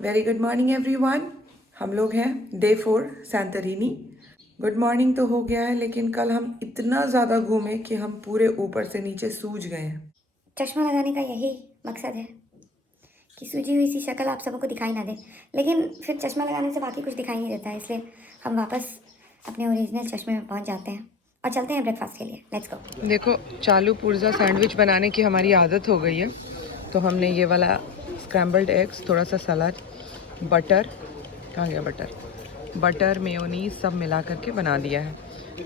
Very good morning everyone. हम लोग हैं डे 4 सैंटोरिनी। गुड मॉर्निंग तो हो गया है, लेकिन कल हम इतना ज़्यादा घूमे कि हम पूरे ऊपर से नीचे सूज गए हैं। चश्मा लगाने का यही मकसद है कि सूजी हुई सी शक्ल आप सबको दिखाई ना दे, लेकिन फिर चश्मा लगाने से बाकी कुछ दिखाई नहीं देता है, इसलिए हम वापस अपने ओरिजिनल चश्मे में पहुंच जाते हैं और चलते हैं ब्रेकफास्ट के लिए। Let's go. देखो, चालू पुर्जा सैंडविच बनाने की हमारी आदत हो गई है, तो हमने ये वाला स्क्रैम्बल्ड एग्स, थोड़ा सा सलाद, बटर, कहाँ गया बटर मेयोनीज सब मिला करके बना दिया है।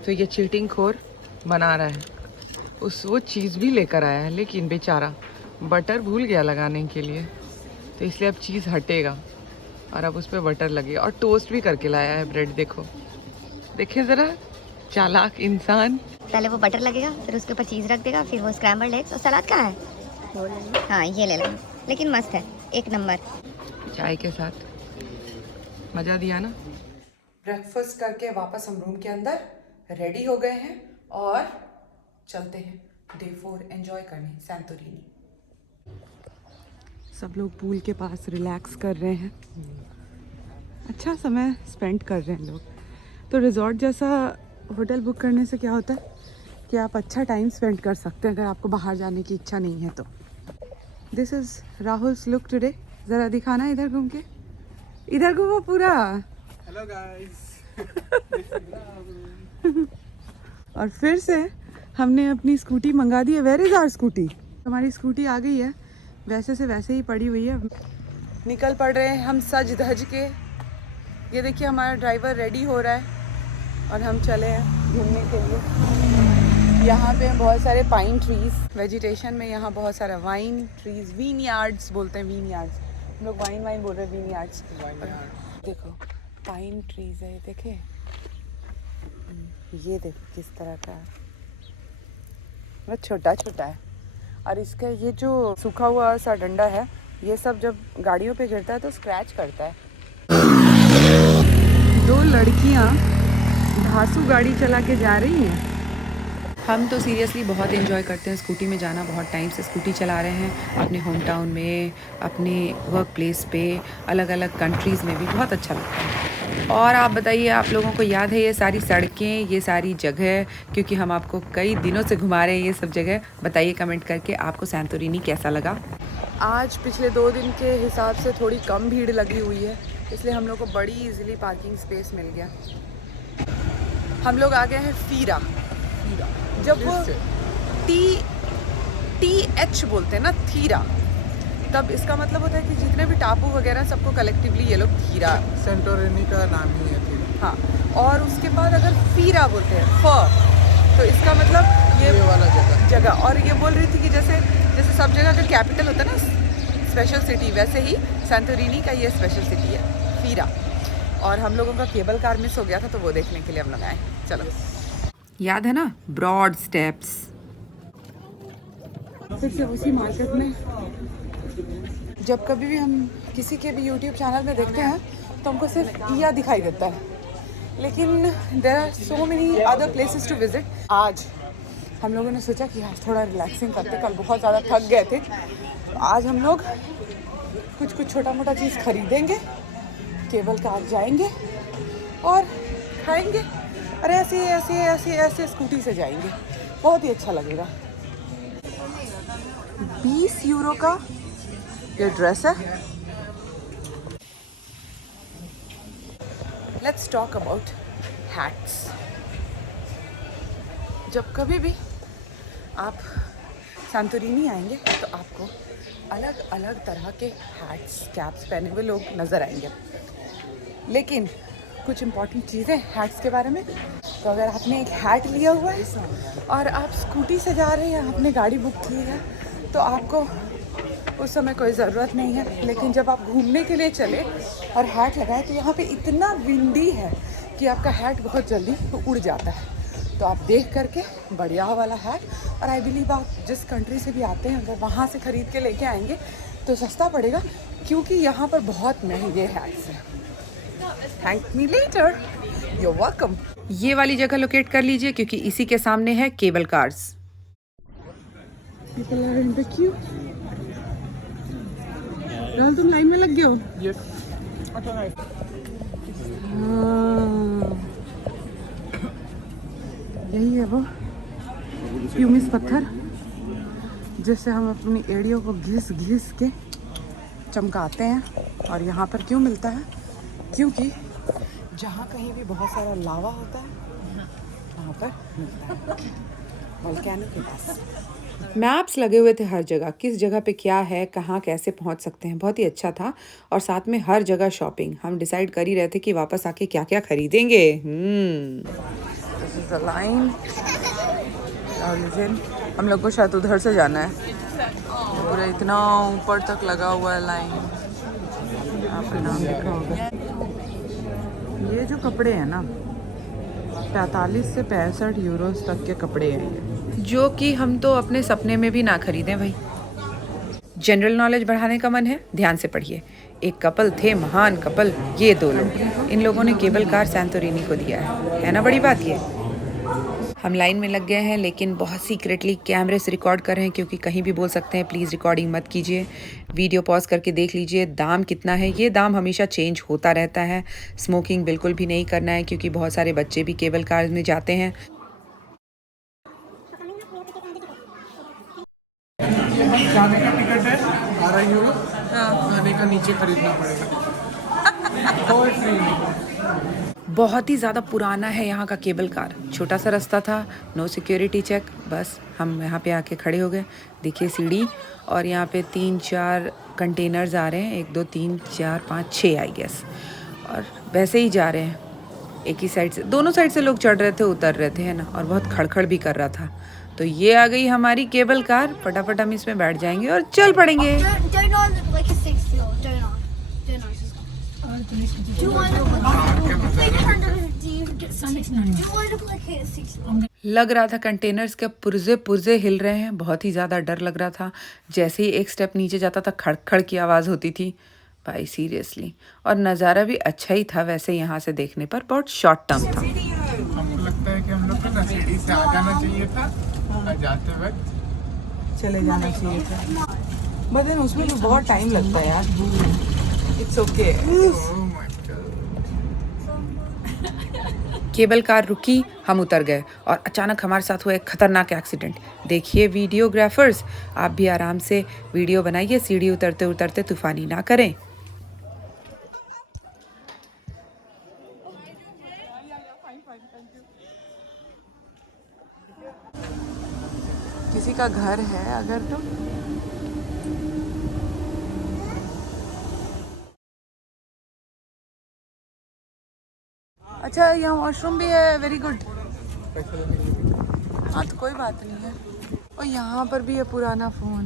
तो ये चीटिंग खोर बना रहा है, वो चीज़ भी लेकर आया है, लेकिन बेचारा बटर भूल गया लगाने के लिए, तो इसलिए अब चीज़ हटेगा और अब उस पर बटर लगेगा। और टोस्ट भी करके लाया है ब्रेड। देखिए ज़रा, चालाक इंसान। पहले वो बटर लगेगा, फिर उसके ऊपर चीज़ रख देगा, फिर वो स्क्रैम्बल्ड एग्स और सलाद कहाँ है? हाँ, ये ले लेना, लेकिन मस्त है, एक नंबर। चाय के साथ मज़ा दिया ना। ब्रेकफास्ट करके वापस हम रूम के अंदर रेडी हो गए हैं और चलते हैं डे 4 एंजॉय करने सैंटोरिनी। सब लोग पूल के पास रिलैक्स कर रहे हैं, अच्छा समय स्पेंड कर रहे हैं लोग। तो रिजॉर्ट जैसा होटल बुक करने से क्या होता है कि आप अच्छा टाइम स्पेंड कर सकते हैं अगर आपको बाहर जाने की इच्छा नहीं है तो। This is Rahul's look today. ज़रा दिखाना इधर घूम के, इधर घूमो पूरा। Hello guys. और फिर से हमने अपनी स्कूटी मंगा दी है। Where is our scooty? हमारी स्कूटी आ गई है, वैसे से वैसे ही पड़ी हुई है। निकल पड़ रहे हैं हम सज धज के। ये देखिए, हमारा ड्राइवर रेडी हो रहा है और हम चले हैं घूमने के लिए। यहाँ पे बहुत सारे पाइन ट्रीज वेजिटेशन में, यहाँ बहुत सारा वाइन ट्रीज, वीन यार्ड्स बोलते हैं, वीन यार्ड्स। हम लोग वाइन बोल रहे हैं, वीन यार्ड्स। देखो पाइन ट्रीज है, देखे, ये देखो किस तरह का है, बहुत छोटा छोटा है। और इसका ये जो सूखा हुआ सा डंडा है, ये सब जब गाड़ियों पे गिरता है तो स्क्रैच करता है। दो लड़कियां धांसू गाड़ी चला के जा रही हैं। हम तो सीरियसली बहुत एंजॉय करते हैं स्कूटी में जाना। बहुत टाइम से स्कूटी चला रहे हैं, अपने होम टाउन में, अपने वर्क प्लेस पे, अलग अलग कंट्रीज़ में भी बहुत अच्छा लगता है। और आप बताइए, आप लोगों को याद है ये सारी सड़कें, ये सारी जगह? क्योंकि हम आपको कई दिनों से घुमा रहे हैं ये सब जगह। बताइए कमेंट करके आपको सैंटोरिनी कैसा लगा। आज पिछले 2 दिन के हिसाब से थोड़ी कम भीड़ लगी हुई है, इसलिए हम लोग को बड़ी इजीली पार्किंग स्पेस मिल गया। हम लोग आ गए हैं फीरा। जब वो TH बोलते हैं ना, थीरा, तब इसका मतलब होता है कि जितने भी टापू वगैरह सबको कलेक्टिवली ये लोग थीरा, सैंटोरिनी का नाम ही है थीरा। हाँ। और उसके बाद अगर फीरा बोलते हैं, तो इसका मतलब ये वाला जगह। और ये बोल रही थी कि जैसे सब जगह का कैपिटल होता है ना स्पेशल सिटी, वैसे ही सैंटोरिनी का ये स्पेशल सिटी है, फीरा। और हम लोगों का केबल कार मिस हो गया था, तो वो देखने के लिए हम लोग आए। चलो, याद है ना ब्रॉड स्टेप्स? फिर से उसी मार्केट में। जब कभी भी हम किसी के भी यूट्यूब चैनल में देखते हैं तो हमको सिर्फ ईया दिखाई देता है, लेकिन there are so many other places to visit. आज हम लोगों ने सोचा कि आज थोड़ा रिलैक्सिंग करते, कल बहुत ज़्यादा थक गए थे। तो आज हम लोग कुछ छोटा मोटा चीज़ खरीदेंगे, केबल कार जाएंगे और खाएंगे, और ऐसे स्कूटी से जाएंगे। बहुत ही अच्छा लगेगा। 20 यूरो का ये ड्रेस है। Let's talk about hats. जब कभी भी आप सैंटोरिनी आएंगे तो आपको अलग अलग तरह के हैट्स, कैप्स पहने हुए लोग नज़र आएंगे, लेकिन कुछ इम्पॉर्टेंट चीज़ें हैट्स के बारे में। तो अगर आपने एक हैट लिया हुआ है और आप स्कूटी से जा रहे हैं, आपने गाड़ी बुक की है, तो आपको उस समय कोई ज़रूरत नहीं है। लेकिन जब आप घूमने के लिए चले और हैट लगाए, तो यहाँ पे इतना विंडी है कि आपका हैट बहुत जल्दी उड़ जाता है। तो आप देख करके बढ़िया वाला हैट, और आई बिलीव आप जिस कंट्री से भी आते हैं, अगर वहाँ से ख़रीद के लेके आएंगे तो सस्ता पड़ेगा, क्योंकि यहाँ पर बहुत महंगे हैट्स हैं। Thank me later, you are welcome. ये वाली जगह लोकेट कर लीजिए, क्योंकि इसी के सामने है cable cars. People are in the queue. Rahul तुम लाइन में लग गए हो? Yes. यही है वो प्यूमिस पत्थर जिससे हम अपनी एड़ियों को घिस घिस के चमकाते हैं। और यहाँ पर क्यों मिलता है? क्योंकि जहाँ कहीं भी बहुत सारा लावा होता है वहाँ पर मिलता है वोल्केनो के पास। मैप्स लगे हुए थे हर जगह, किस जगह पे क्या है, कहाँ कैसे पहुँच सकते हैं, बहुत ही अच्छा था। और साथ में हर जगह शॉपिंग, हम डिसाइड कर ही रहे थे कि वापस आके क्या क्या खरीदेंगे। This is the line. हम लोग को शायद उधर से जाना है, पूरा इतना ऊपर तक लगा हुआ है लाइन। आपका नाम लिखा होगा। ये जो कपड़े हैं ना 45 से 65 यूरोस तक के कपड़े हैं ये, जो कि हम तो अपने सपने में भी ना खरीदें भाई। जनरल नॉलेज बढ़ाने का मन है, ध्यान से पढ़िए। एक कपल थे, महान कपल, ये दो लोग। इन लोगों ने केबल कार सैंटोरिनी को दिया है ना बड़ी बात ये। हम लाइन में लग गए हैं, लेकिन बहुत सीक्रेटली कैमरे से रिकॉर्ड कर रहे हैं क्योंकि कहीं भी बोल सकते हैं। प्लीज़ रिकॉर्डिंग मत कीजिए, वीडियो पॉज करके देख लीजिए। दाम कितना है, ये दाम हमेशा चेंज होता रहता है। स्मोकिंग बिल्कुल भी नहीं करना है क्योंकि बहुत सारे बच्चे भी केबल कार में जाते हैं। जाने का टिकट है 12 यूरो। आने का नीचे खरीदना पड़ेगा। कोई फ्री नहीं। बहुत ही ज़्यादा पुराना है यहाँ का केबल कार। छोटा सा रास्ता था, नो सिक्योरिटी चेक, बस हम यहाँ पे आके खड़े हो गए। देखिए सीढ़ी, और यहाँ पे 3-4 कंटेनर्स आ रहे हैं, 1 2 3 4 5 6 आई गेस। और वैसे ही जा रहे हैं, एक ही साइड से, दोनों साइड से लोग चढ़ रहे थे, उतर रहे थे, है ना। और बहुत खड़खड़ भी कर रहा था। तो ये आ गई हमारी केबल कार। फटाफट हम इसमें बैठ जाएंगे और चल पड़ेंगे। लग रहा था कंटेनर्स के पुर्जे पुर्जे हिल रहे हैं, बहुत ही ज़्यादा डर लग रहा था। जैसे ही एक स्टेप नीचे जाता था खड़खड़ की आवाज़ होती थी भाई, सीरियसली। और नज़ारा भी अच्छा ही था वैसे यहाँ से देखने पर, बहुत शॉर्ट टर्म था। हमको लगता है कि हम लोग को ना सीढ़ी से आ जाना चाहिए था, जाते वक्त चले जाना चाहिए था, बट देन उसमें भी बहुत टाइम लगता है यार। It's okay. केबल कार रुकी, हम उतर गए और अचानक हमारे साथ हुआ एक खतरनाक एक्सीडेंट। देखिए वीडियोग्राफर्स, आप भी आराम से वीडियो बनाइए, सीढ़ी उतरते उतरते तूफानी ना करें। किसी का घर है अगर तो अच्छा, यहाँ वॉशरूम भी है, वेरी गुड। हाँ तो कोई बात नहीं है। और यहाँ पर भी है पुराना फ़ोन।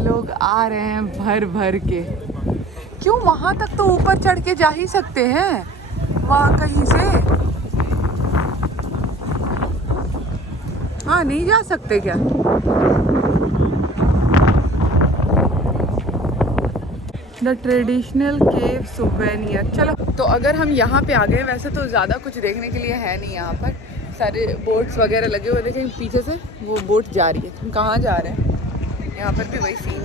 लोग आ रहे हैं भर भर के। क्यों, वहाँ तक तो ऊपर चढ़ के जा ही सकते हैं, वहाँ कहीं से। हाँ नहीं जा सकते क्या? The traditional cave souvenir. चलो, तो अगर हम यहाँ पे आ गए, वैसे तो ज़्यादा कुछ देखने के लिए है नहीं यहाँ पर। सारे बोट्स वगैरह लगे हुए, देखें पीछे से वो बोट जा रही है। हम कहाँ जा रहे हैं? यहाँ पर भी वही सीन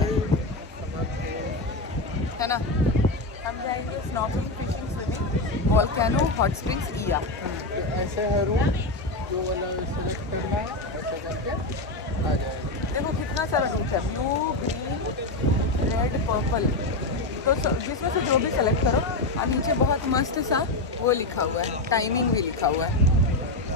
है ना। हम जाएंगे snorkelling, fishing, swimming, volcano, hot springs, yeah. ऐसे है रूट, जो वाला सेलेक्ट करना है ऐसे करके आ जाएगा। देखो कितना सारा रूट है, ब्लू, ग्रीन, रेड, पर्पल। तो जिसमें से जो भी सेलेक्ट करो। और नीचे बहुत मस्त सा वो लिखा हुआ है, टाइमिंग भी लिखा हुआ है,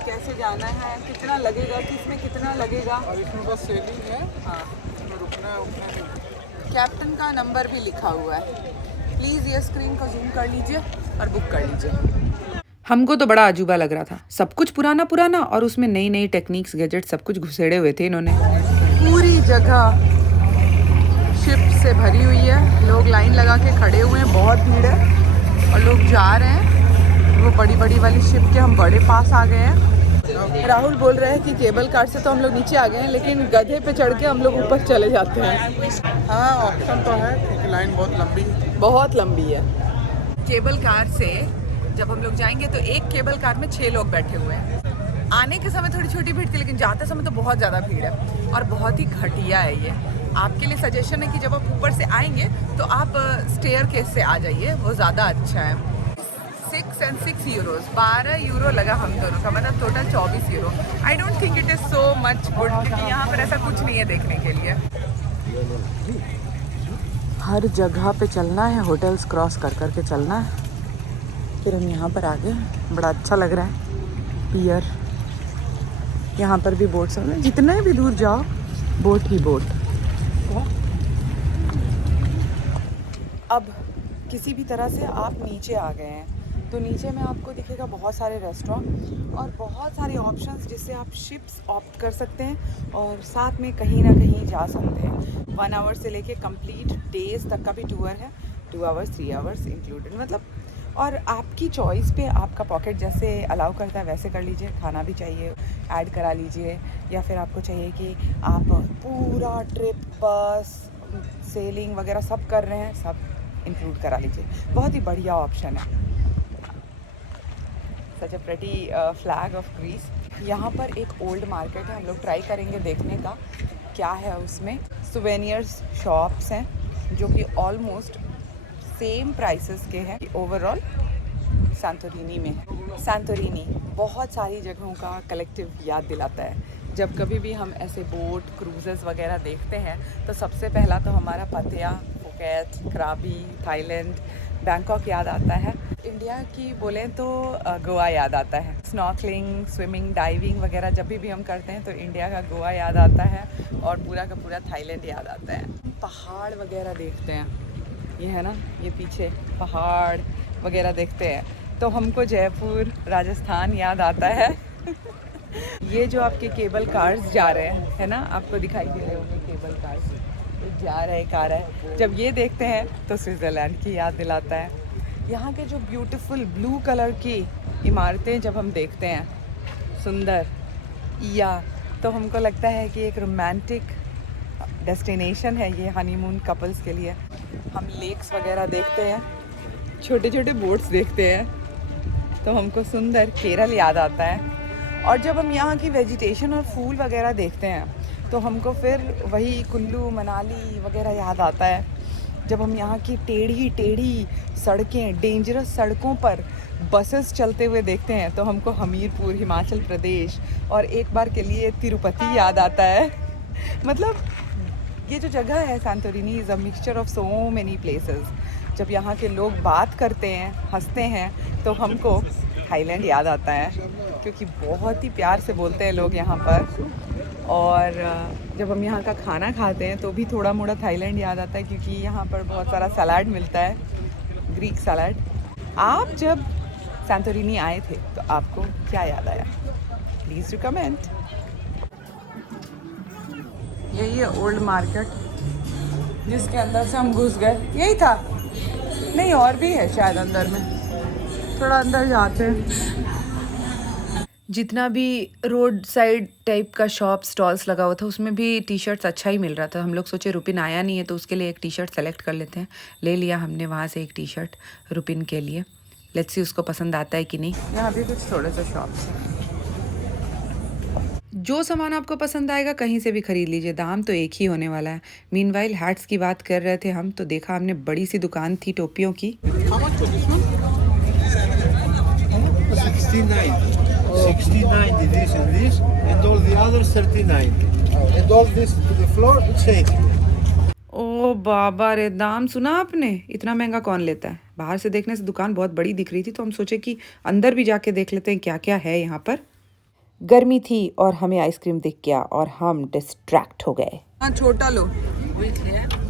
कैसे जाना है, कितना लगेगा, किसमें कितना लगेगा। और इसमें बस सेलिंग है। हाँ, इसमें रुकना उठना नहीं। कैप्टन का नंबर भी लिखा हुआ है। प्लीज़ ये स्क्रीन को जूम कर लीजिए और बुक कर लीजिए। हमको तो बड़ा अजूबा लग रहा था, सब कुछ पुराना पुराना और उसमें नई नई टेक्निक्स, गैजेट, सब कुछ घुसेड़े हुए थे इन्होंने। पूरी जगह शिप से भरी हुई है, लोग लाइन लगा के खड़े हुए हैं, बहुत भीड़ है और लोग जा रहे हैं वो बड़ी बड़ी वाली शिप के। हम बड़े पास आ गए हैं। राहुल बोल रहे हैं कि केबल कार से तो हम लोग नीचे आ गए हैं, लेकिन गधे पे चढ़ के हम लोग ऊपर चले जाते हैं। हाँ ऑप्शन तो है, क्योंकि लाइन बहुत लंबी है। केबल कार से जब हम लोग जाएंगे तो एक केबल कार में 6 लोग बैठे हुए हैं। आने के समय थोड़ी छोटी भीड़ थी, लेकिन जाते समय तो बहुत ज़्यादा भीड़ है और बहुत ही घटिया है ये। आपके लिए सजेशन है कि जब आप ऊपर से आएंगे तो आप स्टेयर केस से आ जाइए, वो ज़्यादा अच्छा है। 6 and 6 यूरोज, 12 यूरो लगा हम दोनों का, मतलब total 24 euro. I don't think it is so much good, क्योंकि यहाँ पर ऐसा कुछ नहीं है देखने के लिए। हर जगह पे चलना है, होटल्स क्रॉस कर कर के चलना है। फिर हम यहाँ पर आ गए, बड़ा अच्छा लग रहा है पियर। यहाँ पर भी बोट्स हैं, जितने भी दूर जाओ बोट ही बोट। अब किसी भी तरह से आप नीचे आ गए हैं, तो नीचे में आपको दिखेगा बहुत सारे रेस्टोरेंट और बहुत सारे ऑप्शंस जिससे आप शिप्स ऑप्ट कर सकते हैं और साथ में कहीं ना कहीं जा सकते हैं। 1 आवर से लेके कंप्लीट डेज तक का भी टूर है, 2 आवर्स 3 आवर्स इंक्लूडेड, मतलब। और आपकी चॉइस पे, आपका पॉकेट जैसे अलाउ करता है वैसे कर लीजिए। खाना भी चाहिए ऐड करा लीजिए, या फिर आपको चाहिए कि आप पूरा ट्रिप बस सेलिंग वगैरह सब कर रहे हैं, सब इंक्लूड करा लीजिए। बहुत ही बढ़िया ऑप्शन है। Such a pretty flag of Greece. यहाँ पर एक ओल्ड मार्केट है, हम लोग ट्राई करेंगे देखने का क्या है उसमें। सुवेनियर्स शॉप्स हैं जो कि ऑलमोस्ट सेम प्राइसेस के हैं ओवरऑल सांतोरिनी में। सांतोरिनी बहुत सारी जगहों का कलेक्टिव याद दिलाता है। जब कभी भी हम ऐसे बोट क्रूजेस वगैरह देखते हैं तो सबसे पहला तो हमारा पतया, फुकेट, क्राबी, थाईलैंड, बैंकॉक याद आता है। इंडिया की बोलें तो गोवा याद आता है। स्नॉर्कलिंग, स्विमिंग, डाइविंग वगैरह जब भी हम करते हैं तो इंडिया का गोवा याद आता है और पूरा का पूरा थाईलैंड याद आता है। पहाड़ वगैरह देखते हैं, ये है ना, ये पीछे पहाड़ वगैरह देखते हैं तो हमको जयपुर राजस्थान याद आता है। ये जो आपके केबल कार्स जा रहे हैं, है ना, आपको दिखाई दे रहे होंगे केबल कार्स जा रहे एक आ रहा है, जब ये देखते हैं तो स्विट्ज़रलैंड की याद दिलाता है। यहाँ के जो ब्यूटीफुल ब्लू कलर की इमारतें जब हम देखते हैं, सुंदर या, तो हमको लगता है कि एक रोमांटिक डेस्टिनेशन है ये हनीमून कपल्स के लिए। हम लेक्स वगैरह देखते हैं, छोटे छोटे बोट्स देखते हैं तो हमको सुंदर केरल याद आता है। और जब हम यहाँ की वेजिटेशन और फूल वगैरह देखते हैं तो हमको फिर वही कुल्लू मनाली वगैरह याद आता है। जब हम यहाँ की टेढ़ी टेढ़ी सड़कें, डेंजरस सड़कों पर बसेस चलते हुए देखते हैं तो हमको हमीरपुर, हिमाचल प्रदेश और एक बार के लिए तिरुपति याद आता है। मतलब ये जो जगह है Santorini is a mixture of so many places. जब यहाँ के लोग बात करते हैं, हंसते हैं तो हमको थाईलैंड याद आता है, क्योंकि बहुत ही प्यार से बोलते हैं लोग यहाँ पर। और जब हम यहाँ का खाना खाते हैं तो भी थोड़ा मोड़ा थाईलैंड याद आता है, क्योंकि यहाँ पर बहुत सारा सलाद मिलता है, ग्रीक सलाद। आप जब सांतोरिनी आए थे तो आपको क्या याद आया? Please do comment. यही है ओल्ड मार्केट जिसके अंदर से हम घुस गए, यही था? नहीं, और भी है शायद अंदर में, थोड़ा अंदर जाते हैं। जितना भी रोड साइड टाइप का शॉप स्टॉल्स लगा हुआ था उसमें भी टी शर्ट्स अच्छा ही मिल रहा था। हम लोग सोचे रुपिन आया नहीं है तो उसके लिए एक टी शर्ट सेलेक्ट कर लेते हैं। ले लिया हमने वहाँ से एक टी शर्ट रुपिन के लिए। लेट्स सी उसको पसंद आता है कि नहीं। यहाँ भी कुछ थोड़े से शॉप्स हैं। जो सामान आपको पसंद आएगा कहीं से भी खरीद लीजिए, दाम तो एक ही होने वाला है। मीनवाइल हैट्स की बात कर रहे थे हम, तो देखा हमने बड़ी सी दुकान थी टोपियों की। 69 this and this, and all the others 39. And all this to the floor, it's 80. ओ बाबा रे, दाम सुना आपने? इतना महंगा कौन लेता है? बाहर से देखने से दुकान बहुत बड़ी दिख रही थी तो हम सोचे कि अंदर भी जाके देख लेते हैं क्या क्या है यहाँ पर। गर्मी थी और हमें आइसक्रीम दिख गया और हम डिस्ट्रैक्ट हो गए। हाँ, छोटा लो,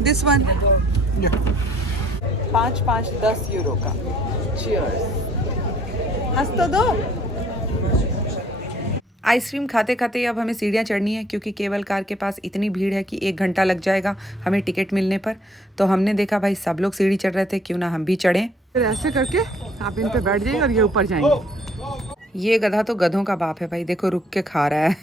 दिस वन 5-10 यूरो का। चीयर्स। हंस तो दो। आइसक्रीम खाते खाते अब हमें सीढ़ियाँ चढ़नी है, क्योंकि केबल कार के पास इतनी भीड़ है कि 1 घंटा लग जाएगा हमें टिकट मिलने पर। तो हमने देखा भाई सब लोग सीढ़ी चढ़ रहे थे, क्यों ना हम भी चढ़ें। फिर ऐसे करके आप इन पे बैठ जाइए और ये ऊपर जाएंगे। ये गधा तो गधों का बाप है भाई, देखो रुक के खा रहा है।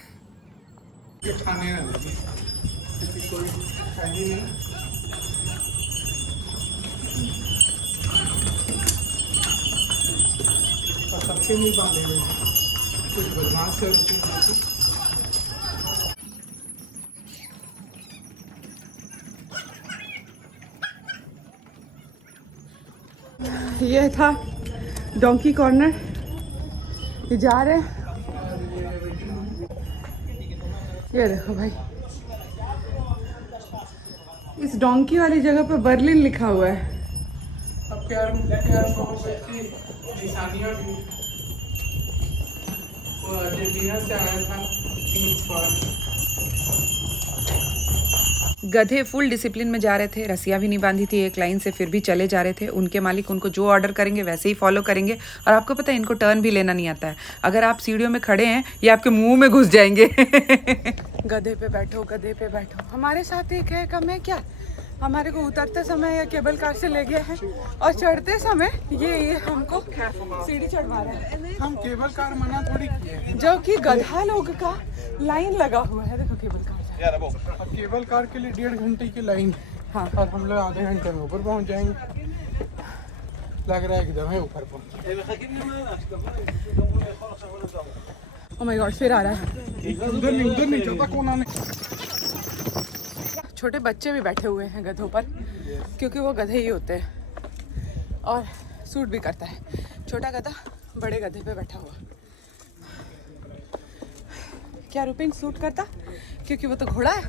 कुछ बदमाश है रुके। ये था डोंकी कॉर्नर, ये जा रहे हैं। ये देखो भाई, इस डोंकी वाली जगह पर बर्लिन लिखा हुआ है। अब निशानियाँ भी वो अर्जेंटीना से आया था किंग्स पार्क। गधे फुल डिसिप्लिन में जा रहे थे, रस्सियाँ भी नहीं बांधी थी एक लाइन से, फिर भी चले जा रहे थे। उनके मालिक उनको जो ऑर्डर करेंगे वैसे ही फॉलो करेंगे। और आपको पता है इनको टर्न भी लेना नहीं आता है। अगर आप सीढ़ियों में खड़े हैं ये आपके मुंह में घुस जाएंगे। गधे पे बैठो, गधे पे बैठो। हमारे साथ एक है, कम है क्या, हमारे को उतरते समय या केबल कार से ले गया है और चढ़ते समय ये हमको सीढ़ी चढ़वा रहे हैं। हम केबल कार मना थोड़ी किए हैं। जो कि गधा लोग का लाइन लगा हुआ है, देखो केबल कार। अब केबल कार के लिए 1.5 घंटे की लाइन। हाँ। और हम लोग आधे घंटे में ऊपर पहुंच जाएंगे। लग रहा है एकदम है ऊपर पहुंच। ओह माय गॉड, फिर आ रहा है। उधर नहीं चलता कोना में। छोटे बच्चे भी बैठे हुए हैं गधों पर, क्योंकि वो गधे ही होते हैं और सूट भी करता है। छोटा गधा बड़े गधे पे बैठा हुआ। क्या रूपिंग सूट करता, क्योंकि वो तो घोड़ा है।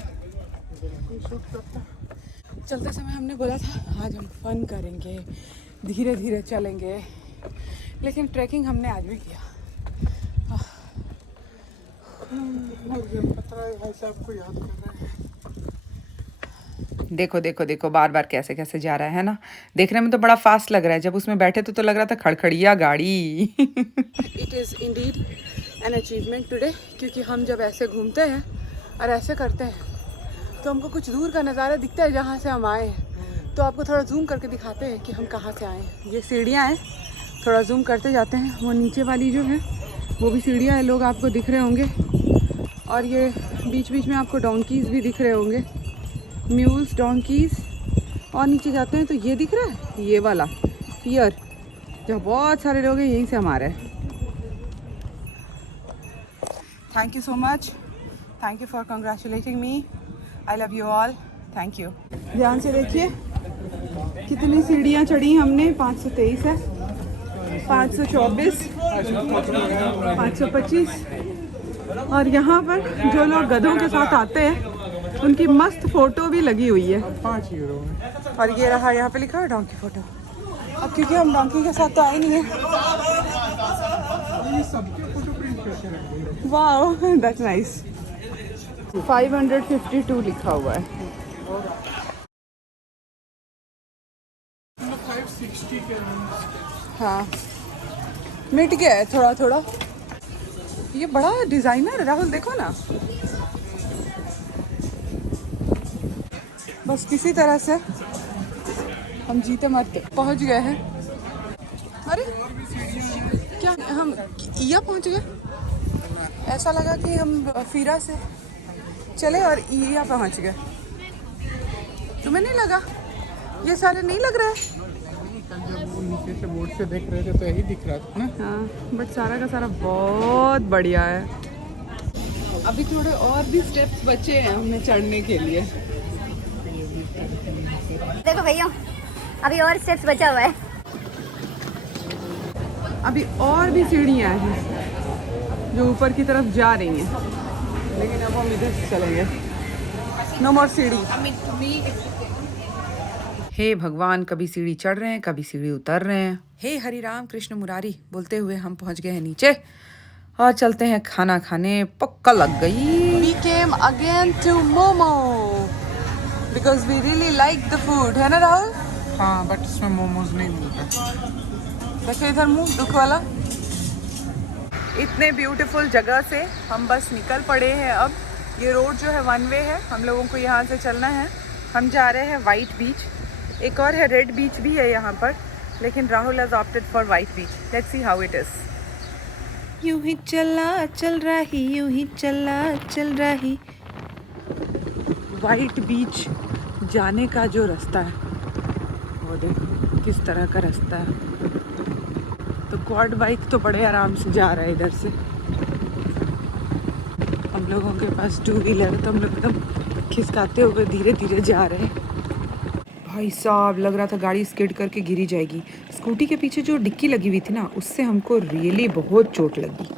चलते समय हमने बोला था आज हम फन करेंगे, धीरे धीरे चलेंगे, लेकिन ट्रैकिंग हमने आज भी किया। पता है भाई साहब को याद कर रहे हैं। देखो देखो देखो, बार बार कैसे कैसे जा रहा है ना। देखने में तो बड़ा फास्ट लग रहा है, जब उसमें बैठे तो लग रहा था खड़खड़िया गाड़ी। It is Indeed an achievement today, क्योंकि हम जब ऐसे घूमते हैं और ऐसे करते हैं तो हमको कुछ दूर का नज़ारा दिखता है जहाँ से हम आए हैं। तो आपको थोड़ा जूम करके दिखाते हैं कि हम कहाँ से आए हैं। ये सीढ़ियाँ हैं, थोड़ा जूम करते जाते हैं। वो नीचे वाली जो है वो भी सीढ़ियाँ हैं, लोग आपको दिख रहे होंगे। और ये बीच बीच में आपको डोंकीज़ भी दिख रहे होंगे, म्यूल्स, डोंकीज़। और नीचे जाते हैं तो ये दिख रहा है, ये वाला पियर, जहाँ बहुत सारे लोग हैं, यहीं से हम आ रहे हैं। Thank you so much, thank you for congratulating me, I love you all, thank you. ध्यान से देखिए कितनी सीढ़ियाँ चढ़ी हमने। 523 है, 524, 525। और यहाँ पर जो लोग गधों के साथ आते हैं उनकी मस्त फोटो भी लगी हुई है। 5 यूरो में। और ये रहा, यहाँ पे लिखा है डोंकी फोटो। अब क्योंकि हम डोंकी के साथ तो आए नहीं है। ये सबके फोटो प्रिंट करके रख देंगे। Wow, that's nice. 552 लिखा हुआ है। 560 के हाँ, मिट गया है थोड़ा थोड़ा। ये बड़ा डिजाइनर है राहुल, देखो ना। बस किसी तरह से हम जीते मरते पहुंच गए हैं। अरे क्या हम ईया पहुंच गए? ऐसा लगा कि हम फीरा से चले और ईया पहुंच गए। तुम्हें नहीं लगा? ये सारे नहीं लग रहा है? जब वो नीचे से बोर्ड से देख रहे थे तो यही दिख रहा था ना। हाँ, बट सारा का सारा बहुत बढ़िया है। अभी थोड़े और भी स्टेप्स बचे हैं हमें चढ़ने के लिए। देखो भैया, अभी और स्टेप्स बचा हुआ है। अभी और भी सीढ़ियाँ हैं जो ऊपर की तरफ जा रही हैं, लेकिन अब हम इधर से चलेंगे। नो मोर सीढ़ी। हे भगवान, कभी सीढ़ी चढ़ रहे हैं, कभी सीढ़ी उतर रहे हैं। हे हरि राम कृष्ण मुरारी बोलते हुए हम पहुंच गए हैं नीचे और चलते हैं खाना खाने। पक्का लग गई। We came again to Momo because we really like the food, है ना राहुल? हाँ, बट इसमें मोमोज नहीं मिलता। देखो इधर मुंह दुख वाला। इतने ब्यूटीफुल जगह से हम बस निकल पड़े हैं। अब ये रोड जो है वन वे है, हम लोगों को यहाँ से चलना है। हम जा रहे हैं वाइट बीच। एक और है रेड बीच भी है यहाँ पर, लेकिन Rahul has opted for white beach. Let's see how it is. यूं ही चला चल रही, यूं ही चला चल रही। वाइट बीच जाने का जो रास्ता है वो देखो किस तरह का रास्ता है। तो क्वाड बाइक तो बड़े आराम से जा रहा है इधर से। लोगों के पास 2 व्हीलर, तो हम लोग एकदम खिसकाते हुए धीरे धीरे जा रहे हैं। भाई साहब लग रहा था गाड़ी स्किड करके गिरी जाएगी। स्कूटी के पीछे जो डिक्की लगी हुई थी ना, उससे हमको रियली बहुत चोट लगी।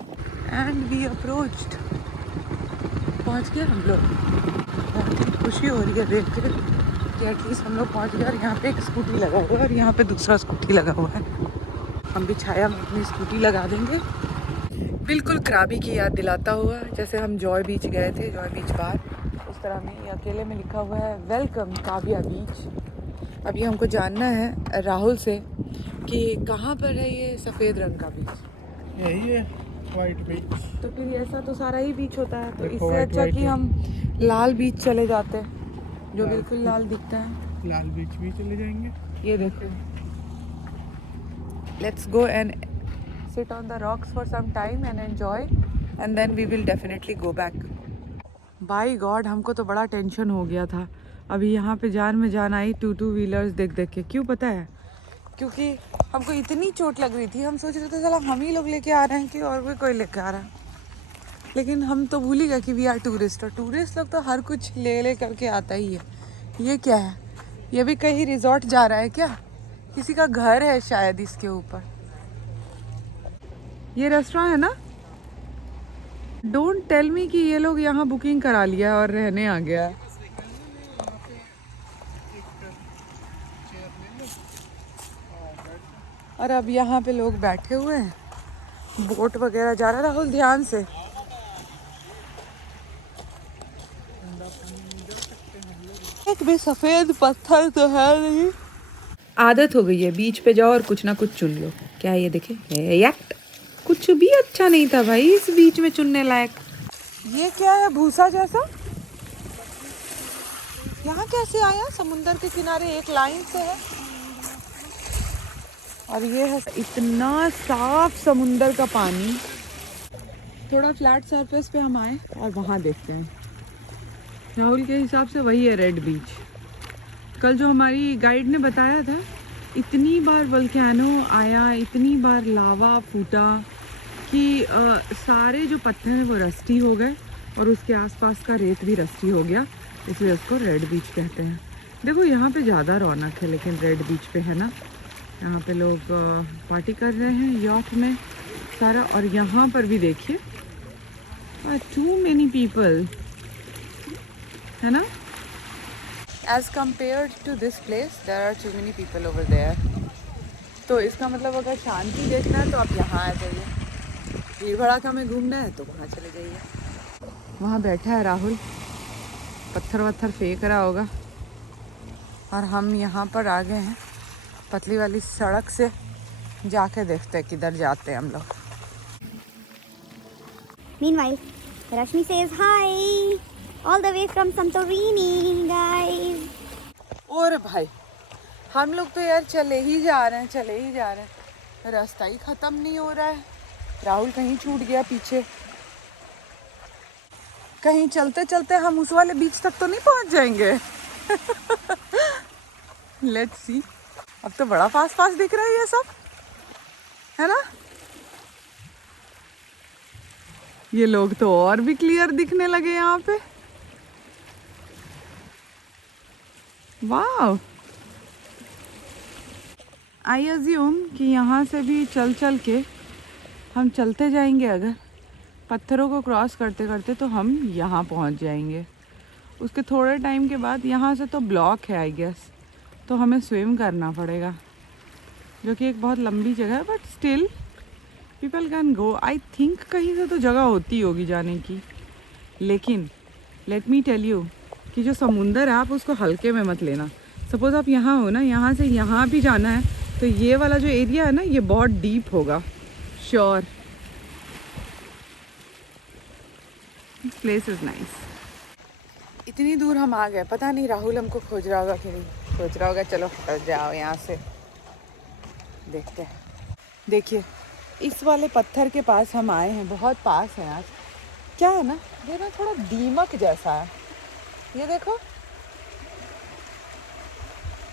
एंड वी अप्रोच्ड, पहुंच गए हम लोग। बहुत ही खुशी हो रही है देख के कि एटलीस्ट हम लोग पहुंच गए। और यहाँ पे एक स्कूटी लगा हुआ है और यहाँ पे दूसरा स्कूटी लगा हुआ है। हम भी छाया में अपनी स्कूटी लगा देंगे, बिल्कुल कराबी की याद दिलाता हुआ, जैसे हम जॉय बीच गए थे, जॉय बीच बार, उस तरह में ये अकेले में लिखा हुआ है वेलकम काव्या बीच। अभी हमको जानना है राहुल से कि कहाँ पर है ये सफ़ेद रंग का बीच। यही है वाइट बीच। तो फिर ऐसा तो सारा ही बीच होता है, तो देखो, इससे white अच्छा white कि है। हम लाल बीच चले जाते हैं, जो लाल बिल्कुल लाल दिखता है। लाल बीच भी चले जाएंगे। ये देखो, let's go and sit on the rocks for some time and enjoy and then we will definitely go back. By God, हमको तो बड़ा टेंशन हो गया था अभी यहाँ पे जान में जान आई 2 व्हीलर्स देख देख के। क्यों पता है? क्योंकि हमको इतनी चोट लग रही थी, हम सोच रहे थे चलो हम ही लोग लेके आ रहे हैं कि और भी कोई लेके आ रहा है, लेकिन हम तो भूल ही गए कि वी आर टूरिस्ट, और टूरिस्ट लोग तो हर कुछ ले करके आता ही है। ये क्या है? ये भी कहीं रिजॉर्ट जा रहा है क्या? किसी का घर है शायद इसके ऊपर। ये रेस्टोरेंट है ना? डोंट टेल मी कि ये लोग यहाँ बुकिंग करा लिया और रहने आ गया है। और अब यहाँ पे लोग बैठे हुए हैं, बोट वगैरह जा रहा है। राहुल ध्यान से। एक भी सफेद पत्थर तो है नहीं। आदत हो गई है, बीच पे जाओ और कुछ ना कुछ चुन लो। क्या ये देखे, याक कुछ भी अच्छा नहीं था भाई इस बीच में चुनने लायक। ये क्या है भूसा जैसा? यहाँ कैसे आया? समुंदर के किनारे एक लाइन से है, और ये है इतना साफ समुंदर का पानी। थोड़ा फ्लैट सरफेस पे हम आए और वहाँ देखते हैं। राहुल के हिसाब से वही है रेड बीच। कल जो हमारी गाइड ने बताया था, इतनी बार वोल्केनो आया, इतनी बार लावा फूटा कि सारे जो पत्थर हैं वो रस्टी हो गए और उसके आसपास का रेत भी रस्टी हो गया, इसलिए उसको रेड बीच कहते हैं। देखो यहाँ पे ज़्यादा रौनक है, लेकिन रेड बीच पे है ना, यहाँ पे लोग पार्टी कर रहे हैं यॉट में सारा। और यहाँ पर भी देखिए, टू मेनी पीपल है ना, as compared to this place there are too many people over there. तो इसका मतलब अगर शांति देखना है तो आप यहाँ आ जाइए, भीड़ भड़ाका में घूमना है तो वहाँ चले जाइए। वहाँ बैठा है राहुल, पत्थर वत्थर फेंक रहा होगा, और हम यहाँ पर आ गए हैं पतली वाली सड़क से। जाके देखते हैं किधर जाते हैं हम लोग। Meanwhile, Rashmi says hi, all the way from Santorini, guys. और भाई हम लोग तो यार चले ही जा रहे हैं, रास्ता ही ख़त्म नहीं हो रहा है। राहुल कहीं छूट गया पीछे, कहीं चलते चलते हम उस वाले बीच तक तो नहीं पहुंच जाएंगे। Let's see. अब तो बड़ा फास्ट दिख रहा है ये सब, है ना? ये लोग तो और भी क्लियर दिखने लगे यहाँ पे। वाह, आई अज्यूम कि यहाँ से भी चल के हम चलते जाएंगे, अगर पत्थरों को क्रॉस करते करते तो हम यहाँ पहुँच जाएंगे। उसके थोड़े टाइम के बाद यहाँ से तो ब्लॉक है आई गेस, तो हमें स्विम करना पड़ेगा, जो कि एक बहुत लंबी जगह है, but still people can go. I think कहीं से तो जगह होती होगी जाने की, लेकिन लेट मी टेल यू कि जो समुंदर है आप उसको हल्के में मत लेना। सपोज़ आप यहाँ हो ना, यहाँ से यहाँ भी जाना है, तो ये वाला जो एरिया है ना, ये बहुत डीप होगा श्योर। Place is nice. इतनी दूर हम आ गए, पता नहीं राहुल हमको खोज रहा होगा कि नहीं खोज रहा होगा। चलो जाओ यहाँ से देखते हैं। देखिए इस वाले पत्थर के पास हम आए हैं, बहुत पास है यार। क्या है ना, ये ना थोड़ा दीमक जैसा है, ये देखो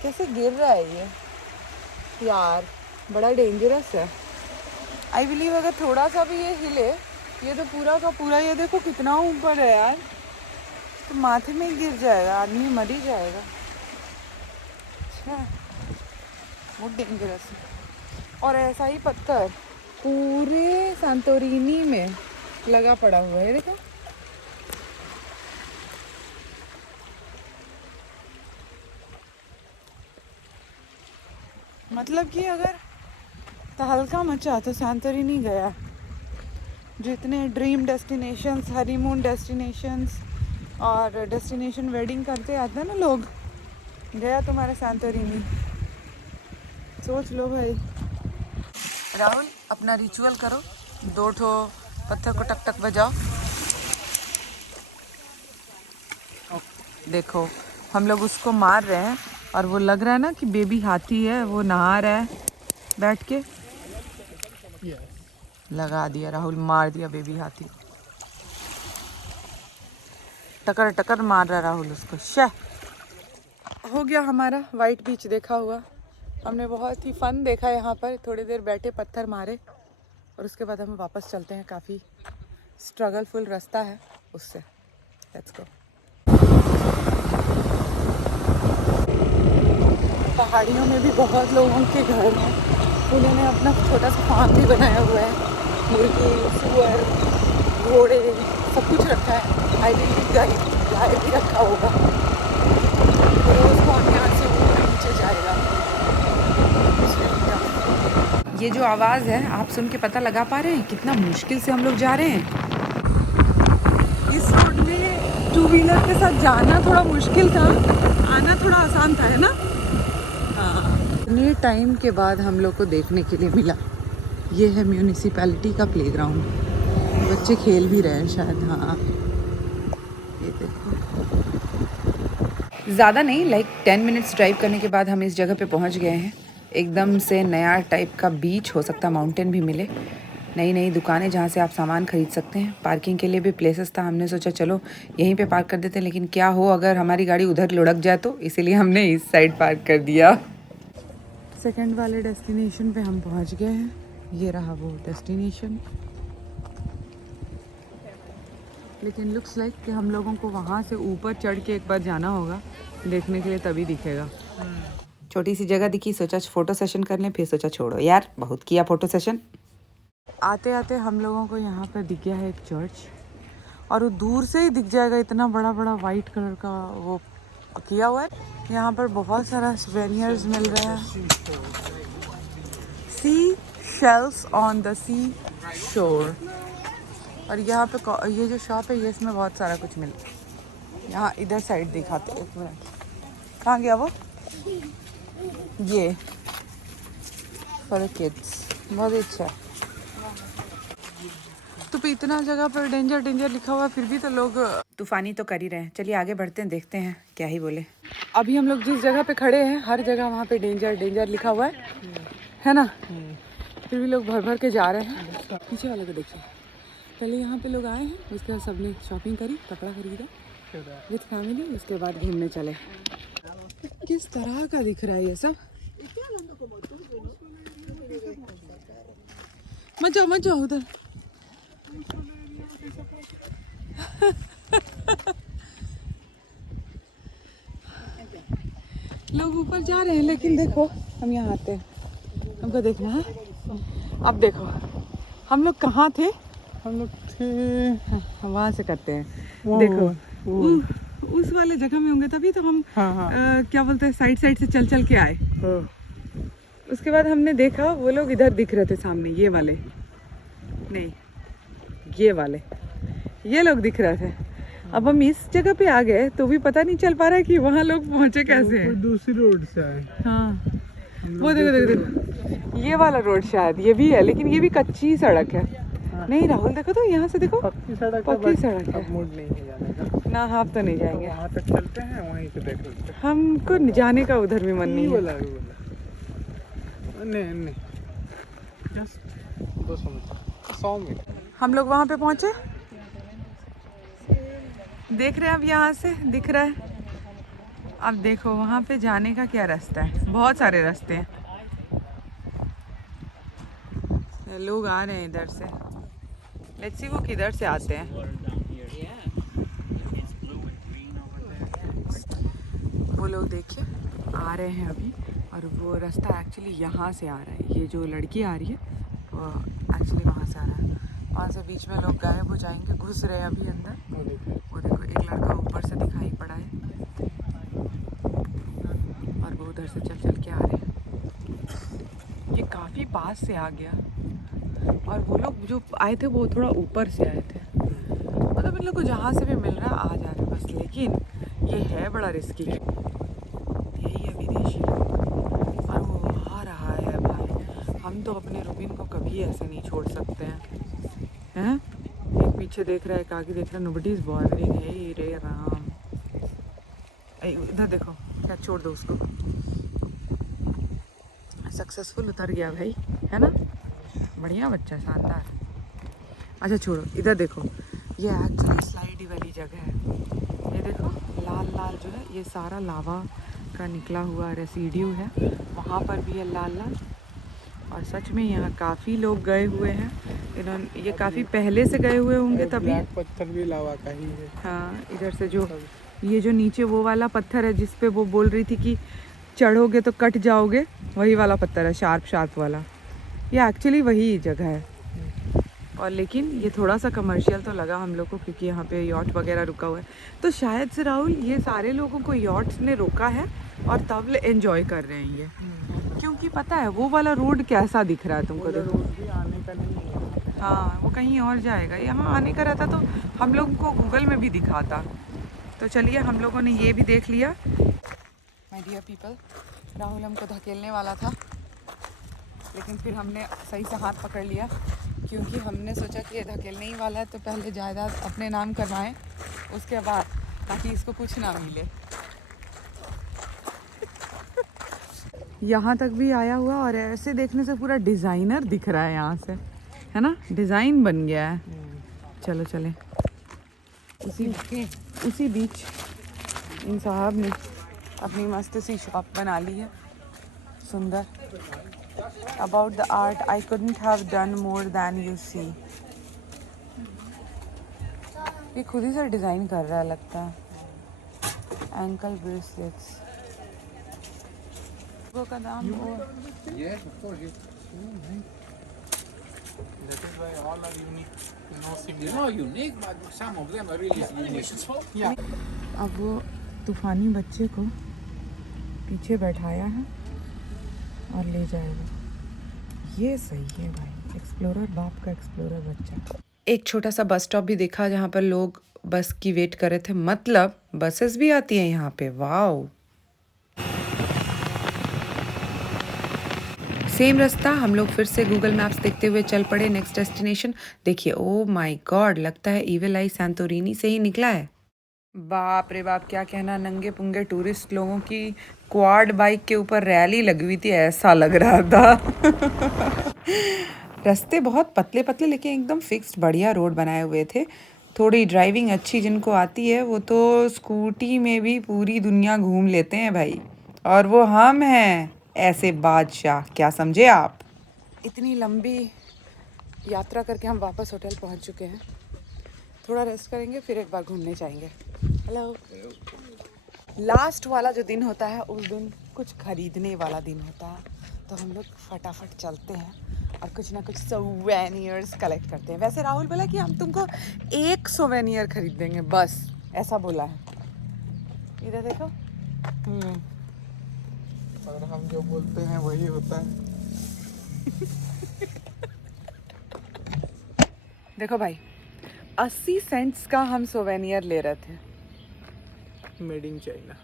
कैसे गिर रहा है ये यार, बड़ा डेंजरस है। आई बिलीव अगर थोड़ा सा भी ये हिले ये तो पूरा का पूरा, ये देखो कितना ऊपर है यार, तो माथे में गिर जाएगा, आदमी मर ही जाएगा। अच्छा, बहुत डेंजरस है। और ऐसा ही पत्थर पूरे सांतोरिनी में लगा पड़ा हुआ है, देखो। मतलब कि अगर तहलका मचा तो सांतोरिनी गया। जितने ड्रीम डेस्टिनेशंस, हनीमून डेस्टिनेशंस और डेस्टिनेशन वेडिंग करते आते हैं ना लोग, गया तुम्हारा सांतोरिनी। सोच लो भाई। राहुल, अपना रिचुअल करो, 2 ठो पत्थर को टक टक बजाओ। देखो हम लोग उसको मार रहे हैं और वो लग रहा है ना कि बेबी हाथी है, वो नहा रहा है बैठ के। लगा दिया राहुल, मार दिया बेबी हाथी। टकर टकर मार रहा राहुल उसको। शह, हो गया हमारा वाइट बीच देखा हुआ। हमने बहुत ही फन देखा यहाँ पर, थोड़ी देर बैठे, पत्थर मारे और उसके बाद हम वापस चलते हैं। काफ़ी स्ट्रगलफुल रास्ता है उससे। Let's go. पहाड़ियों में भी बहुत लोगों के घर हैं, उन्होंने अपना छोटा सा फार्म भी बनाया हुआ है। मुर्गी, सुअर, घोड़े, सब कुछ रखा है। आई थिंक गाय भी रखा होगा। रोज़ कौन यहाँ से ऊपर नीचे जाएगा। ये जो आवाज़ है आप सुन के पता लगा पा रहे हैं कितना मुश्किल से हम लोग जा रहे हैं। इस रोड में 2 व्हीलर के साथ जाना थोड़ा मुश्किल था, आना थोड़ा आसान था, है ना। हाँ, इतने टाइम के बाद हम लोग को देखने के लिए मिला। ये है म्यूनिसिपैलिटी का प्लेग्राउंड, बच्चे खेल भी रहे हैं शायद। हाँ, ये देखो। ज़्यादा नहीं, लाइक 10 मिनट्स ड्राइव करने के बाद हम इस जगह पे पहुंच गए हैं। एकदम से नया टाइप का बीच, हो सकता है माउंटेन भी मिले। नई नई दुकानें जहाँ से आप सामान खरीद सकते हैं। पार्किंग के लिए भी प्लेसेस था। हमने सोचा चलो यहीं पे पार्क कर देते हैं, लेकिन क्या हो अगर हमारी गाड़ी उधर लुढ़क जाए तो, इसीलिए हमने इस साइड पार्क कर दिया। सेकंड वाले डेस्टिनेशन पे हम पहुँच गए हैं। ये रहा वो डेस्टिनेशन, लेकिन लुक्स लाइक कि हम लोगों को वहाँ से ऊपर चढ़ के एक बार जाना होगा देखने के लिए, तभी दिखेगा। छोटी सी जगह दिखी, सोचा फ़ोटो सेशन कर लें, फिर सोचा छोड़ो यार, बहुत किया फ़ोटो सेशन। आते आते हम लोगों को यहाँ पर दिख गया है एक चर्च, और वो दूर से ही दिख जाएगा, इतना बड़ा बड़ा वाइट कलर का वो किया हुआ है। यहाँ पर बहुत सारा सोवेनियर्स मिल रहा है। सी शेल्स ऑन द सी शोर। और यहाँ पे ये जो शॉप है, ये इसमें बहुत सारा कुछ मिलता है। यहाँ इधर साइड दिखाते, एक मिनट, कहाँ गया वो? ये फॉर किड्स, बहुत ही अच्छा। तो पे इतना जगह पर डेंजर डेंजर लिखा हुआ है, फिर भी तो लोग तूफानी तो कर ही रहे हैं। चलिए आगे बढ़ते हैं, देखते हैं क्या ही बोले। अभी हम लोग जिस जगह पे खड़े हैं, हर जगह वहाँ पे डेंजर डेंजर लिखा हुआ है ना। फिर भी लोग भर भर के जा रहे हैं। पीछे वाले को देखिए, पहले यहाँ पे लोग आए हैं, उसके बाद सबने शॉपिंग करी, कपड़ा खरीदा विथ फैमिली, उसके बाद घूमने चले। किस तरह का दिख रहा है ये सब। मत जाओ उधर। लोग ऊपर जा रहे हैं, लेकिन देखो हम यहाँ आते हैं, हमको देखना है। अब देखो हम लोग कहाँ थे, हम लोग थे वहाँ से करते हैं। देखो उस वाले जगह में होंगे, तभी तो हम क्या बोलते हैं, साइड साइड से चल चल के आए। उसके बाद हमने देखा वो लोग इधर दिख रहे थे सामने, ये वाले नहीं, ये वाले, ये लोग दिख रहे थे। अब हम इस जगह पे आ गए तो भी पता नहीं चल पा रहा है कि वहाँ लोग पहुँचे कैसे हैं। दूसरी रोड से आए। हाँ, वो देखो देखो देखो, ये वाला रोड शायद ये भी है, लेकिन ये भी कच्ची सड़क है। नहीं राहुल देखो तो यहाँ से देखो, पक्की सड़क है। मूड नहीं है जाने का ना, हाँ तो नहीं जाएंगे, वहाँ तक चलते हैं, वहीं से देख लेते हैं। हमको जाने का उधर भी मन नहीं है। नहीं जस्ट 100 मीटर। हम लोग वहाँ पे पहुँचे, देख रहे हैं अब यहाँ से दिख रहा है। अब देखो वहाँ पे जाने का क्या रास्ता है, बहुत सारे रास्ते हैं। लोग आ रहे हैं इधर से, लेट्स सी वो किधर से आते हैं। वो लोग देखिए आ रहे हैं अभी, और वो रास्ता एक्चुअली यहाँ से आ रहा है। ये जो लड़की आ रही है वो एक्चुअली वहाँ से आ रहा है। वहाँ से बीच में लोग गायब हो जाएंगे, घुस रहे हैं अभी अंदर। वो देखो एक लड़का ऊपर से दिखाई पड़ा है, और वो उधर से चल चल के आ रहे हैं। ये काफ़ी पास से आ गया, और वो लोग जो आए थे वो थोड़ा ऊपर से आए थे। मतलब इन लोग को जहाँ से भी मिल रहा है आ जा रहे बस। लेकिन ये है बड़ा रिस्की। यही है विदेशी लोग, और वो आ रहा है भाई। हम तो अपने रुबिन को कभी ऐसे नहीं छोड़ सकते हैं। एक पीछे देख रहा है, एक आगे देख रहा है। नोबडी इज बॉदरिंग है रे राम। इधर देखो, क्या छोड़ दो उसको। सक्सेसफुल उतर गया भाई, है ना। बढ़िया बच्चा, शानदार। अच्छा छोड़ो, इधर देखो, ये एक्चुअली स्लाइडी वाली जगह है। ये देखो लाल लाल जो है, ये सारा लावा का निकला हुआ रेसिड्यू है। वहाँ पर भी है लाल लाल। और सच में यहाँ काफ़ी लोग गए हुए हैं। इन्होंने ये काफ़ी पहले से गए हुए होंगे तभी। ब्लैक पत्थर भी लावा का ही है। हाँ, इधर से जो ये जो नीचे वो वाला पत्थर है जिस पे वो बोल रही थी कि चढ़ोगे तो कट जाओगे, वही वाला पत्थर है, शार्प वाला। ये एक्चुअली वही जगह है। और लेकिन ये थोड़ा सा कमर्शियल तो लगा हम लोग को, क्योंकि यहाँ पे यॉट वगैरह रुका हुआ है। तो शायद से राहुल ये सारे लोगों को यॉट्स ने रोका है और तब एंजॉय कर रहे हैं ये। क्योंकि पता है वो वाला रोड कैसा दिख रहा है तुमको, देखो। रोड भी आने का नहीं है। हाँ, वो कहीं और जाएगा। यहाँ आने का रहता तो हम लोग को गूगल में भी दिखाता। तो चलिए, हम लोगों ने ये भी देख लिया। माय डियर पीपल, राहुल हमको धकेलने वाला था, लेकिन फिर हमने सही से हाथ पकड़ लिया, क्योंकि हमने सोचा कि ये धकेलने ही वाला है तो पहले जायदाद अपने नाम करवाएं, उसके बाद, ताकि इसको कुछ ना मिले। यहाँ तक भी आया हुआ, और ऐसे देखने से पूरा डिज़ाइनर दिख रहा है यहाँ से, है ना। डिज़ाइन बन गया है। चलो चले। उसी बीच इन साहब ने अपनी मस्त सी शॉप बना ली है, सुंदर। About the art, I couldn't have done more than you see. ये खुद ही से डिज़ाइन कर रहा है लगता है। एंकल ब्रेसलेट्स, वो का दाम वो। Yes, of course. That is why all are unique. No similar. No unique, but some of them are really unique. Yeah. अब वो तूफानी बच्चे को पीछे बैठाया है और ले जाएगा। ये सही है भाई, एक्सप्लोरर बाप का एक्सप्लोरर बच्चा। एक छोटा सा बस स्टॉप भी देखा जहाँ पर लोग बस की वेट कर रहे थे। मतलब बसेस भी आती हैं यहाँ पे। वाओ, सेम रास्ता। हम लोग फिर से गूगल मैप्स देखते हुए चल पड़े नेक्स्ट डेस्टिनेशन। देखिए, ओ माय गॉड, लगता है इविल आई सैंटोरिनी से ही निकला है। बाप रे बाप, क्या कहना। नंगे पुंगे टूरिस्ट लोगों की क्वाड बाइक के ऊपर रैली लगी हुई थी, ऐसा लग रहा था। रास्ते बहुत पतले पतले, लेकिन एकदम फिक्स्ड बढ़िया रोड बनाए हुए थे। थोड़ी ड्राइविंग अच्छी जिनको आती है वो तो स्कूटी में भी पूरी दुनिया घूम लेते हैं भाई। और वो हम हैं ऐसे बादशाह, क्या समझे आप। इतनी लंबी यात्रा करके हम वापस होटल पहुंच चुके हैं। थोड़ा रेस्ट करेंगे, फिर एक बार घूमने जाएंगे। हेलो। लास्ट वाला जो दिन होता है उस दिन कुछ खरीदने वाला दिन होता है, तो हम लोग फटाफट चलते हैं और कुछ ना कुछ सोवेनियर्स कलेक्ट करते हैं। वैसे राहुल बोला कि हम तुमको एक सोवेनियर खरीद देंगे बस, ऐसा बोला है। इधर देखो। और हम जो बोलते हैं वही होता है। देखो भाई, 80 सेंट्स का हम सोवेनियर ले रहे थे, मेड इन चाइना।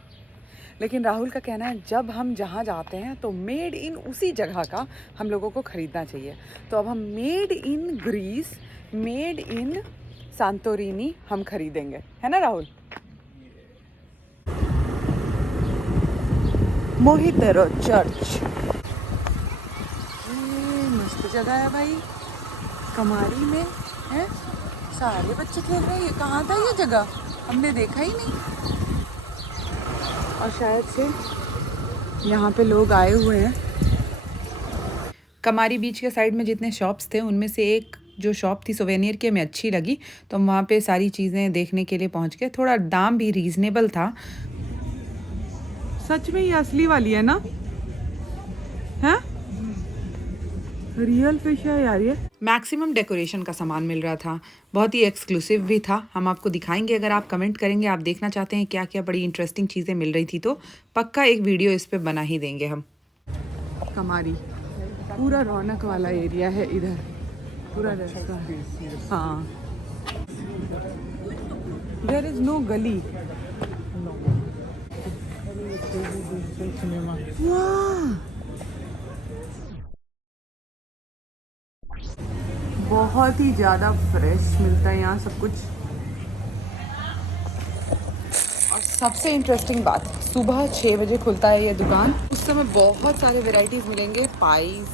लेकिन राहुल का कहना है जब हम जहाँ जाते हैं तो मेड इन उसी जगह का हम लोगों को ख़रीदना चाहिए। तो अब हम made in Greece, made in Santorini हम खरीदेंगे, है ना राहुल। मोहितेरो चर्च, मस्त जगह है भाई। कमारी में है, सारे बच्चे खेल रहे हैं। ये कहाँ था ये जगह, हमने देखा ही नहीं। और शायद से यहाँ पे लोग आए हुए हैं। कमारी बीच के साइड में जितने शॉप्स थे उनमें से एक जो शॉप थी सोवेनियर की हमें अच्छी लगी, तो हम वहाँ पे सारी चीज़ें देखने के लिए पहुँच गए। थोड़ा दाम भी रीज़नेबल था। सच में ये असली वाली है ना? है रियल फिश है यार ये। मैक्सिमम डेकोरेशन का सामान मिल रहा था, बहुत ही एक्सक्लूसिव भी था। हम आपको दिखाएंगे, अगर आप कमेंट करेंगे आप देखना चाहते हैं क्या क्या बड़ी इंटरेस्टिंग चीज़ें मिल रही थी, तो पक्का एक वीडियो इस पे बना ही देंगे हम। कमारी पूरा रौनक वाला एरिया है इधर, पूरा रेस्टोरेंट। हाँ, देयर इज नो गली। वाह, बहुत ही ज़्यादा फ्रेश मिलता है यहाँ सब कुछ। और सबसे इंटरेस्टिंग बात, सुबह 6 बजे खुलता है ये दुकान। उस समय बहुत सारे वेराइटीज़ मिलेंगे, पाइज,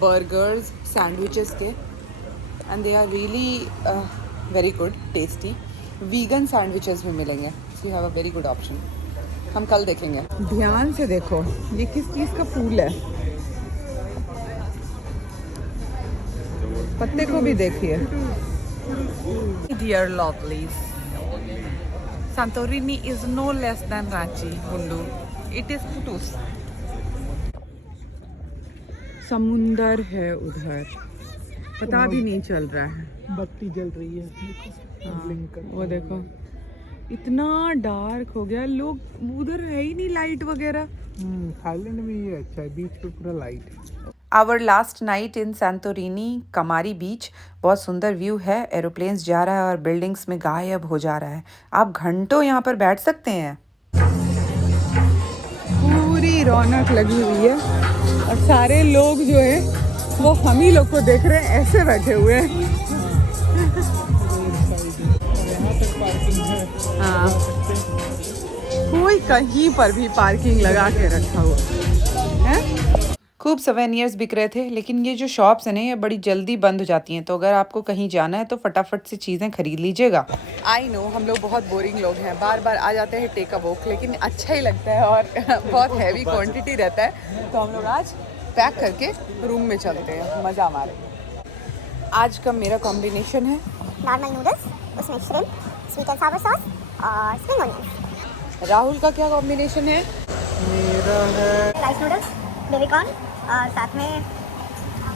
बर्गर्स, सैंडविचेस के, and they are really very good tasty. Vegan sandwiches भी मिलेंगे, so you have a very good option. हम कल देखेंगे। ध्यान से देखो, ये किस चीज़ का फूल है, पत्ते को भी देखिए। Dear lovelies, Santorini is no less than Ranchi, Bundu. It is Putus. समुंदर है उधर, पता भी नहीं चल रहा है। बत्ती जल रही है। हाँ, वो देखो इतना डार्क हो गया, लोग उधर है ही नहीं लाइट वगैरह। थाईलैंड में ये अच्छा है, बीच पे पूरा लाइट है। Our last night in Santorini Kamari beach. बहुत सुंदर व्यू है, एरोप्लेन्स जा रहा है और बिल्डिंग्स में गायब हो जा रहा है। आप घंटों यहाँ पर बैठ सकते हैं। पूरी रौनक लगी हुई है और सारे लोग जो है वो हम ही लोग को देख रहे हैं, ऐसे बैठे हुए हैं। यहाँ तक पार्किंग है। हाँ, कोई कहीं पर भी पार्किंग लगा के रखा हुआ है। खूब सवेनियर्स बिक रहे थे, लेकिन ये जो शॉप्स हैं ना ये बड़ी जल्दी बंद हो जाती हैं, तो अगर आपको कहीं जाना है तो फटाफट से चीज़ें खरीद लीजिएगा। आई नो हम लोग बहुत बोरिंग लोग हैं, बार बार आ जाते हैं टेक अ वॉक, लेकिन अच्छा ही लगता है और बहुत हैवी क्वांटिटी रहता है, तो हम लोग आज पैक करके रूम में चलते हैं, मज़ा मारे। आज का मेरा कॉम्बिनेशन है नॉर्मल नूडल्स, उसमें shrimp, sweet and Sawar sauce और स्प्रिंग ऑनियंस। राहुल का क्या कॉम्बिनेशन है? मेरा है राइस नूडल्स, बेबी कॉर्न और साथ में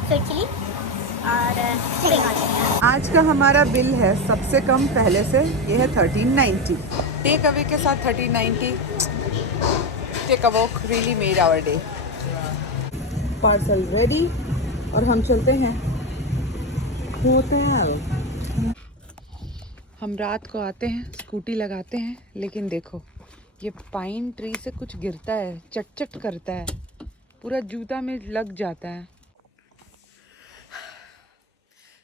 स्वीट चिली और स्प्रिंग ऑनियंस। आज का हमारा बिल है सबसे कम पहले से, ये है 1390। टेक अवे के साथ 1390। Take a walk really made our day. Parcel ready और हम चलते हैं होटल। हम रात को आते हैं, स्कूटी लगाते हैं, लेकिन देखो ये पाइन ट्री से कुछ गिरता है, चट चट करता है, पूरा जूता में लग जाता है।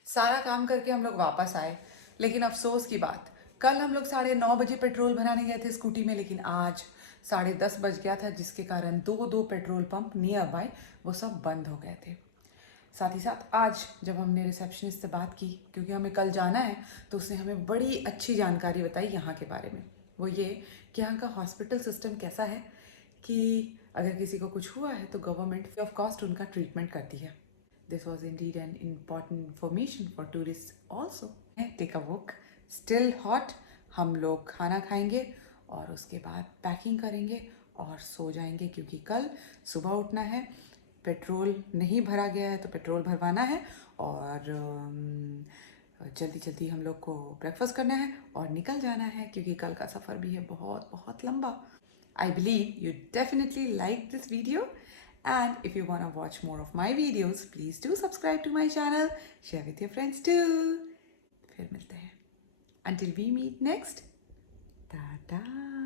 सारा काम करके हम लोग वापस आए, लेकिन अफसोस की बात, कल हम लोग 9:30 बजे पेट्रोल भराने गए थे स्कूटी में, लेकिन आज 10:30 बज गया था, जिसके कारण दो पेट्रोल पंप नियर बाय वो सब बंद हो गए थे। साथ ही साथ आज जब हमने रिसेप्शनिस्ट से बात की, क्योंकि हमें कल जाना है, तो उसने हमें बड़ी अच्छी जानकारी बताई यहाँ के बारे में। वो ये कि यहाँ का हॉस्पिटल सिस्टम कैसा है कि अगर किसी को कुछ हुआ है तो गवर्नमेंट फ्री ऑफ कॉस्ट उनका ट्रीटमेंट करती है। This was indeed an important information for tourist also. Take a walk, still hot. हम लोग खाना खाएंगे और उसके बाद पैकिंग करेंगे और सो जाएंगे, क्योंकि कल सुबह उठना है। पेट्रोल नहीं भरा गया है तो पेट्रोल भरवाना है और जल्दी जल्दी हम लोग को ब्रेकफास्ट करना है और निकल जाना है, क्योंकि कल का सफ़र भी है बहुत बहुत लंबा। I believe you definitely liked this video, and if you want to watch more of my videos, please do subscribe to my channel, share with your friends too. फिर मिलते हैं. Until we meet next, ta-ta.